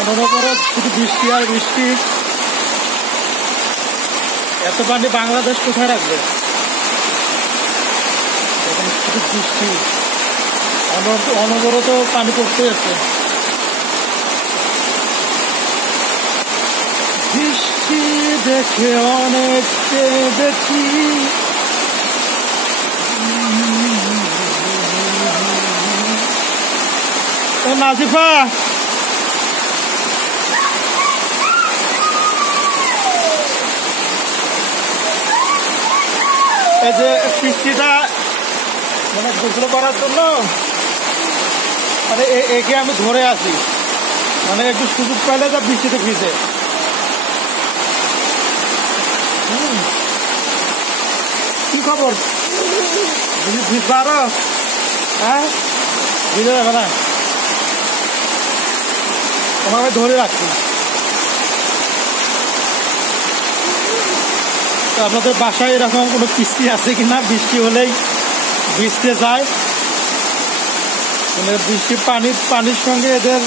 অনবরত শুধু বৃষ্টি আর বৃষ্টি। এত পানি বাংলাদেশ কোথায় রাখবে? এখন শুধু বৃষ্টি, অনবরত পানি পড়তে আছে। বৃষ্টি দেখে অনেক কেঁদেছি, ও নাজিফা এই যে বৃষ্টিটা মানে গোসল করার জন্য মানে একে আমি ধরে আছি, মানে একটু সুযোগ পাইলে যা বৃষ্টিতে ভিজে। কি খবর? ভিজবা আরো? হ্যাঁ, ভিজে যাবে না, তোমাকে আমি ধরে রাখছি। তো আপনাদের বাসায় এরকম কোনো কিস্তি আছে কিনা বৃষ্টি হলেই ভিজতে যায়? মানে বৃষ্টির পানির সঙ্গে এদের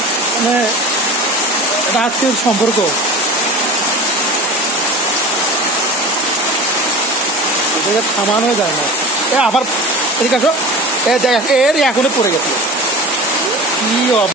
মানে আজকের সম্পর্ক। এদেরকে থামানো যায় না। আবার এদিকে আসো, এর এখনই পড়ে গেছে। কি